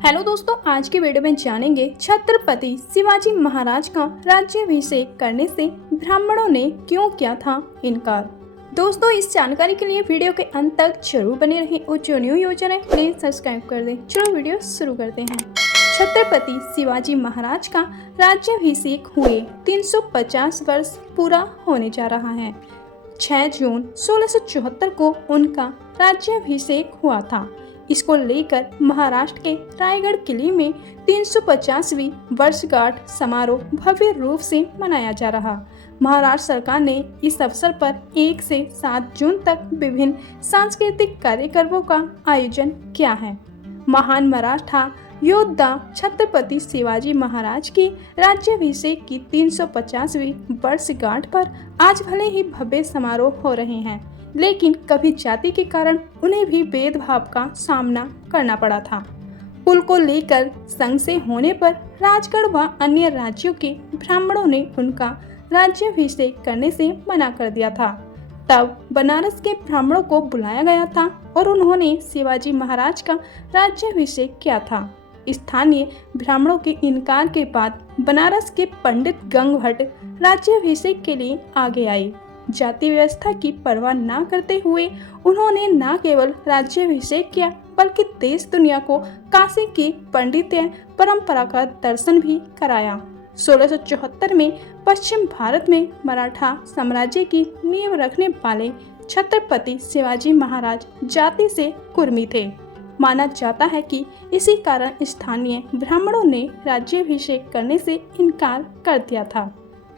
Hello दोस्तों, आज के वीडियो में जानेंगे छत्रपति शिवाजी महाराज का राज्याभिषेक करने से ब्राह्मणों ने क्यों किया था इनकार। दोस्तों, इस जानकारी के लिए वीडियो के अंत तक जरूर बने रहें और जो न्यू यूजर है प्लीज सब्सक्राइब कर दें। चलो वीडियो शुरू करते हैं। छत्रपति शिवाजी महाराज का राज्याभिषेक हुए 350 वर्ष पूरा होने जा रहा है। 6 जून 1674 को उनका राज्याभिषेक हुआ था। इसको लेकर महाराष्ट्र के रायगढ़ किले में 350वीं वर्षगांठ समारोह भव्य रूप से मनाया जा रहा। महाराष्ट्र सरकार ने इस अवसर पर 1 से 7 जून तक विभिन्न सांस्कृतिक कार्यक्रमों का आयोजन किया है। महान मराठा योद्धा छत्रपति शिवाजी महाराज की राज्याभिषेक की 350वीं वर्षगांठ पर आज भले ही भव्य समारोह हो रहे हैं, लेकिन कभी जाति के कारण उन्हें भी भेदभाव का सामना करना पड़ा था। कुल को लेकर संशय होने पर राजगढ़ व अन्य राज्यों के ब्राह्मणों ने उनका राज्याभिषेक करने से मना कर दिया था। तब बनारस के ब्राह्मणों को बुलाया गया था और उन्होंने शिवाजी महाराज का राज्याभिषेक किया था। स्थानीय ब्राह्मणों के इनकार के बाद बनारस के पंडित गंगभट्ट राज्याभिषेक के लिए आगे आए। जाति व्यवस्था की परवाह न करते हुए उन्होंने न केवल राज्याभिषेक किया बल्कि देश दुनिया को काशी की पंडितीय परंपरा का दर्शन भी कराया। 1674 में पश्चिम भारत में मराठा साम्राज्य की नींव रखने वाले छत्रपति शिवाजी महाराज जाति से कुर्मी थे। माना जाता है कि इसी कारण स्थानीय ब्राह्मणों ने राज्याभिषेक करने से इनकार कर दिया था।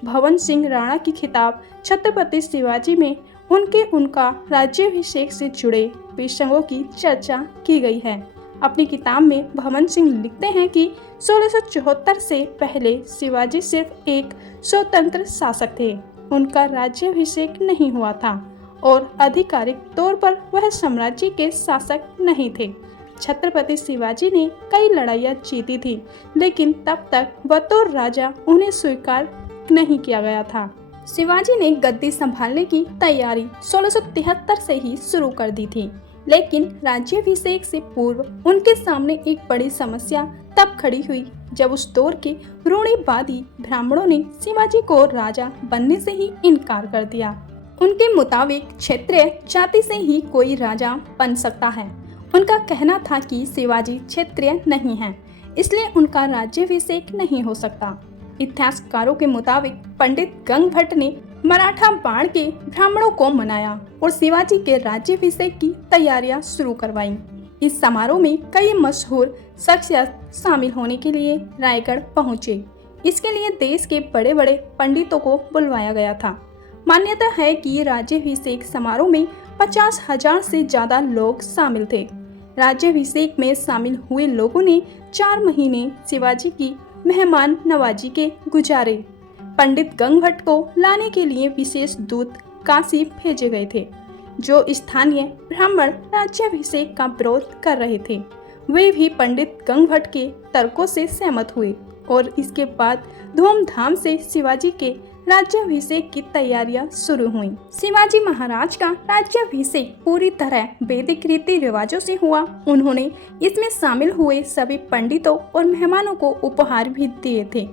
भवन सिंह राणा की किताब छत्रपति शिवाजी में उनका राज्याभिषेक से जुड़े प्रसंगों की चर्चा की गई है। अपनी किताब में भवन सिंह लिखते हैं कि 1674 से पहले शिवाजी सिर्फ एक स्वतंत्र शासक थे। उनका राज्याभिषेक नहीं हुआ था और आधिकारिक तौर पर वह साम्राज्य के शासक नहीं थे। छत्रपति शिवाजी ने कई लड़ाइयाँ जीती थी, लेकिन तब तक बतौर राजा उन्हें स्वीकार नहीं किया गया था। शिवाजी ने गद्दी संभालने की तैयारी 1673 से ही शुरू कर दी थी, लेकिन राज्याभिषेक से पूर्व उनके सामने एक बड़ी समस्या तब खड़ी हुई जब उस दौर के रूढ़िवादी ब्राह्मणों ने शिवाजी को राजा बनने से ही इनकार कर दिया। उनके मुताबिक क्षत्रिय जाति से ही कोई राजा बन सकता है। उनका कहना था कि शिवाजी क्षत्रिय नहीं है, इसलिए उनका राज्याभिषेक नहीं हो सकता। इतिहासकारों के मुताबिक पंडित गंगभट्ट ने मराठा बाढ़ के ब्राह्मणों को मनाया और शिवाजी के राज्याभिषेक की तैयारियां शुरू करवाईं। इस समारोह में कई मशहूर शख्सियत शामिल होने के लिए रायगढ़ पहुंचे। इसके लिए देश के बड़े बड़े पंडितों को बुलवाया गया था। मान्यता है कि राज्याभिषेक समारोह में 50,000 से ज्यादा लोग शामिल थे। राज्याभिषेक में शामिल हुए लोगों ने 4 महीने शिवाजी की मेहमान नवाजी के गुजारे। पंडित गंगभट्ट को लाने के लिए विशेष दूत काशी भेजे गए थे। जो स्थानीय ब्राह्मण राज्याभिषेक का विरोध कर रहे थे, वे भी पंडित गंगभट्ट के तर्कों से सहमत हुए और इसके बाद धूमधाम से शिवाजी के राज्याभिषेक की तैयारियां शुरू हुई। शिवाजी महाराज का राज्याभिषेक पूरी तरह वैदिक रीति रिवाजों से हुआ। उन्होंने इसमें शामिल हुए सभी पंडितों और मेहमानों को उपहार भी दिए थे।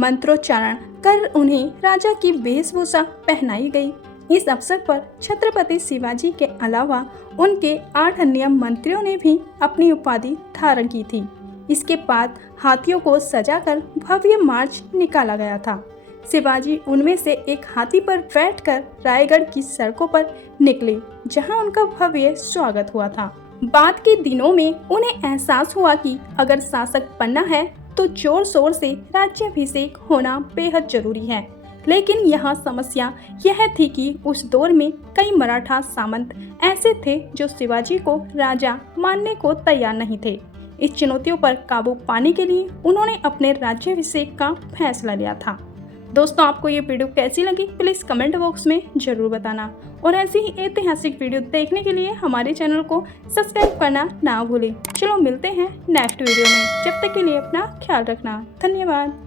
मंत्रोच्चारण कर उन्हें राजा की वेशभूषा पहनाई गई। इस अवसर पर छत्रपति शिवाजी के अलावा उनके 8 अन्य मंत्रियों ने भी अपनी उपाधि धारण की थी। इसके बाद हाथियों को सजाकर भव्य मार्च निकाला गया था। शिवाजी उनमें से एक हाथी पर बैठकर रायगढ़ की सड़कों पर निकले, जहां उनका भव्य स्वागत हुआ था। बाद के दिनों में उन्हें एहसास हुआ कि अगर शासक बनना है तो जोर शोर से राज्याभिषेक होना बेहद जरूरी है। लेकिन यहाँ समस्या यह थी कि उस दौर में कई मराठा सामंत ऐसे थे जो शिवाजी को राजा मानने को तैयार नहीं थे। इस चुनौतियों पर काबू पाने के लिए उन्होंने अपने राज्याभिषेक का फैसला लिया था। दोस्तों, आपको ये वीडियो कैसी लगी प्लीज़ कमेंट बॉक्स में ज़रूर बताना और ऐसी ही ऐतिहासिक वीडियो देखने के लिए हमारे चैनल को सब्सक्राइब करना ना भूलें। चलो मिलते हैं नेक्स्ट वीडियो में। जब तक के लिए अपना ख्याल रखना। धन्यवाद।